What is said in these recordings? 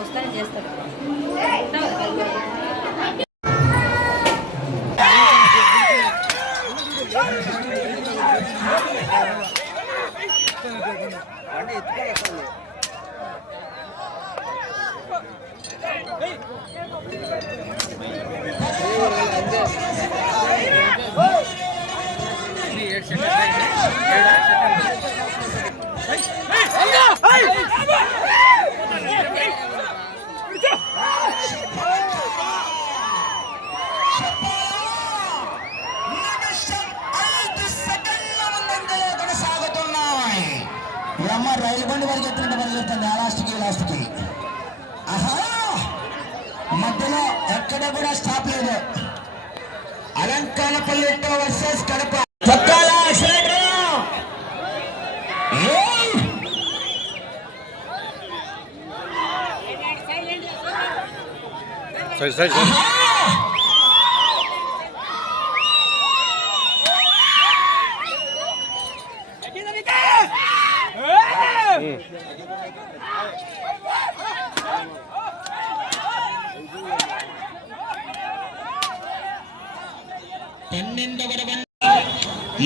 వస్తానే చేస్తాను. రైలు బండి వరకు ఎత్తుకుంటే మనం చూస్తుంది ఆ లాస్ట్కి ఆహా మధ్యలో ఎక్కడ కూడా స్టాప్ లేదు. అలంకానపల్లి వర్సెస్ కడప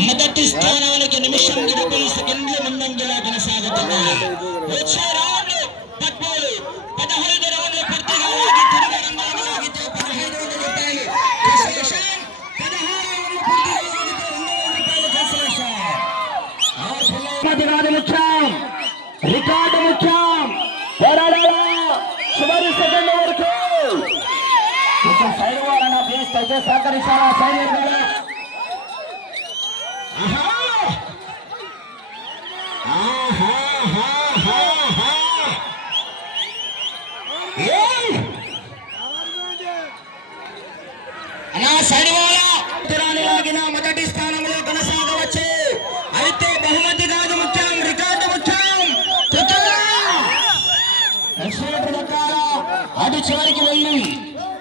మొదటి స్థానానికి నిమిషం 20 సెకండ్ల ముందంజలా కొనసాగుతున్నాయి. వచ్చే రౌండ్ 13, 15 రౌండ్లు పూర్తిగా ఆగి తిరిగి రంగంలో ఆగితే 1500 రూపాయలు కన్సలేషన్, 16 రౌండ్లు పూర్తిగా ఆగితే 200 రూపాయలు కన్సలేషన్. కాదు ముఖ్యం, రికార్డు ముఖ్యం. చివరి సెకండ్ వరకు కొంచెం సైడ్ వాళ్ళ ప్లీజ్ అయితే సహకరించాలా సైడ్ వాళ్ళ. మొదటి స్థానంలో కొనసాగవచ్చు. అయితే బహుమతి కాదు ముఖ్యం, రికార్డు ముఖ్యం. అటు చివరికి వెళ్ళి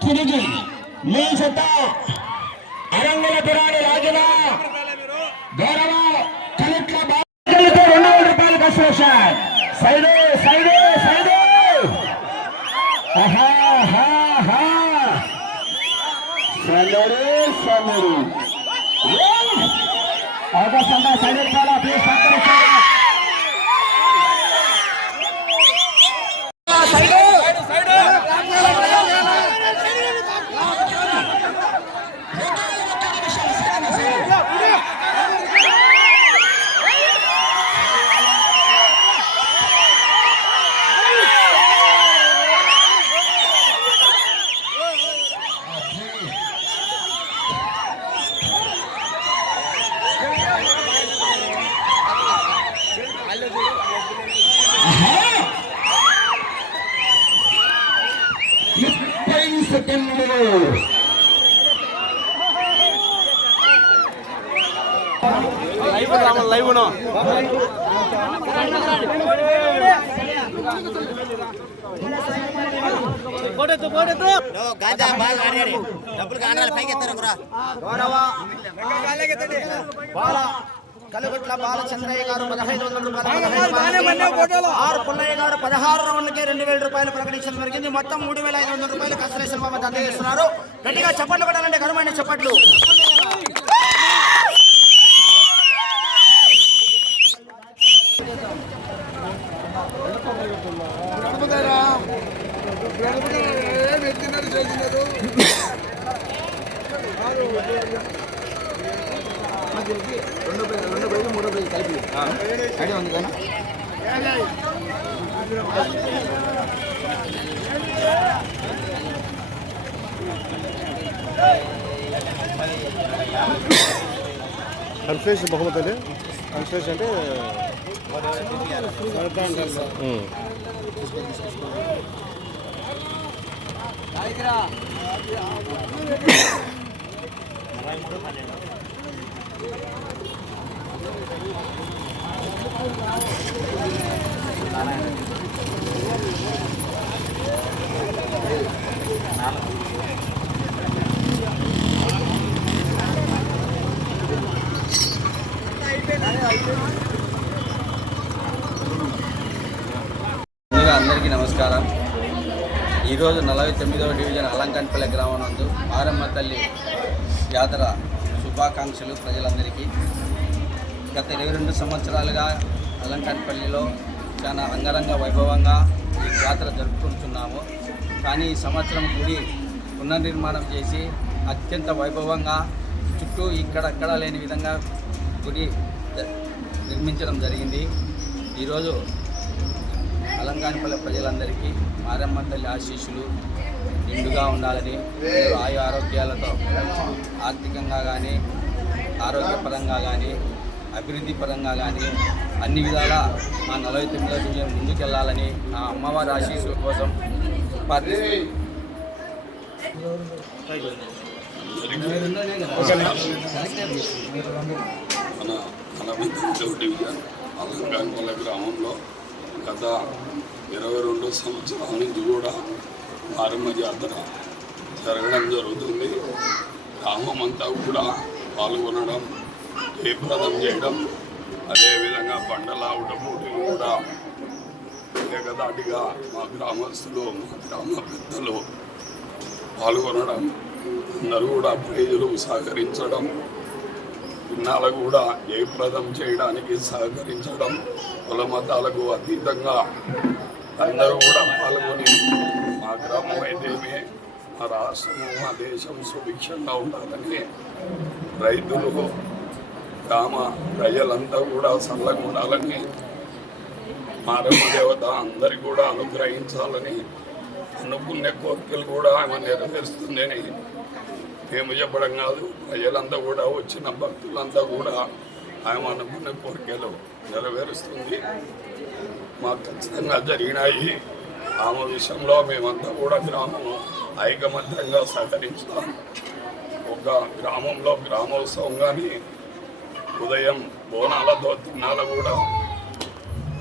తిరిగి మీ జత అరంగుల పురాణి లాగిన గౌరవ కలెక్టర్ 200 రూపాయలు కన్సలేషన్. సైడు సైడు సైడు సమరు అవకాశం సైడ్ రూపాయల ప్లీజ్ సహకరించాలి. కలుగుట్ల బాలచంద్రయ్య గారు 1500 రూపాయలు, ఆర్ పుల్లయ్య గారు 16 రౌండ్లకి 2000 రూపాయలు ప్రకటించడం జరిగింది. మొత్తం 3500 రూపాయలు కన్సలేషన్ బాబు అందజేస్తున్నారు. గట్టిగా చప్పట్లు కొట్టాలంటే ఘనమైన చప్పట్లు. ఐడియా ఉంది కదా. కన్ఫ్యూషన్ బహుమతి కన్ఫ్యూషన్ అంటే ఈరోజు 49వ డివిజన్ అలంకన్పల్లి గ్రామం నందు మారమ్మ తల్లి జాతర శుభాకాంక్షలు ప్రజలందరికీ. గత 22 సంవత్సరాలుగా అలంకన్పల్లిలో చాలా అంగరంగ వైభవంగా ఈ జాతర జరుపుకుంటున్నాము. కానీ ఈ సంవత్సరం గుడి పునర్నిర్మాణం చేసి అత్యంత వైభవంగా చుట్టూ ఇక్కడక్కడ లేని విధంగా గుడి నిర్మించడం జరిగింది. ఈరోజు అలంకానపల్లి ప్రజలందరికీ మారమ్మ తల్లి ఆశీస్సులు నిండుగా ఉండాలని, ఆయు ఆరోగ్యాలతో ఆర్థికంగా కానీ ఆరోగ్యపరంగా కానీ అభివృద్ధి పరంగా కానీ అన్ని విధాల మా 49వ డివిజన్ ముందుకెళ్లాలని నా అమ్మవారి ఆశీస్సుల కోసం ప్రార్థిస్తున్నాను. మన 49వ డివిజన్ అలంకానపల్లి గ్రామంలో గత 22 సంవత్సరాల నుంచి కూడా మారమ్మ జాతర జరగడం జరుగుతుంది. గ్రామం అంతా కూడా పాల్గొనడం, జయప్రదం చేయడం, అదేవిధంగా బండలావుట పోటీలు కూడా ఏకదాటిగా మా గ్రామస్తులు, మా గ్రామ పెద్దలు పాల్గొనడం, అందరూ కూడా ప్రైజులు సహకరించడం, విన్నాలకు కూడా జయప్రదం చేయడానికి సహకరించడం, కుల మతాలకు అతీతంగా అందరూ కూడా పాల్గొని మా గ్రామం అయితేనే మా రాష్ట్రము, మా దేశం సుభిక్షంగా ఉండాలని, రైతులు, గ్రామ ప్రజలంతా కూడా చల్లగా ఉండాలని, మారమ్మ దేవత అందరికీ కూడా అనుగ్రహించాలని, అనుకునే కోరికలు కూడా ఆమె నెరవేరుస్తుందని మేము చెప్పడం కాదు, ప్రజలంతా కూడా వచ్చిన భక్తులంతా కూడా ఆమె అనుకునే కోరికలు నెరవేరుస్తుంది. మాకు ఖచ్చితంగా జరిగినాయి. ఆమె విషయంలో మేమంతా కూడా గ్రామం ఐకమత్యంగా సహకరించాం. ఒక గ్రామంలో గ్రామోత్సవం కానీ, ఉదయం బోనాలతో తిన్నాల కూడా,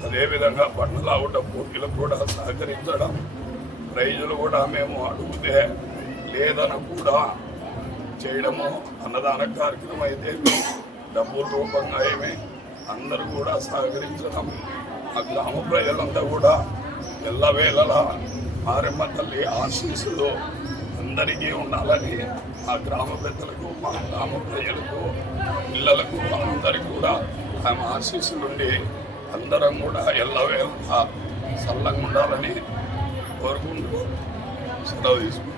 అదేవిధంగా బండలావుట పోటీలకు కూడా సహకరించడం, ప్రైజులు కూడా మేము అడిగితే లేదన కూడా చేయడము, అన్నదాన కార్యక్రమం అయితే డబ్బుల రూపంగా ఏమి అందరూ కూడా సహకరించడం, ఆ గ్రామ ప్రజలంతా కూడా ఎల్లవేళలా మారమ్మ తల్లి ఆశీస్సులు అందరికీ ఉండాలని ఆ గ్రామ పెద్దలకు, మా గ్రామ ప్రజలకు, పిల్లలకు అందరికీ కూడా ఆమె ఆశీస్సులుండి అందరం కూడా ఎల్లవేళలా చల్లంగా ఉండాలని కోరుకుంటూ సెలవు తీసుకుంటాం.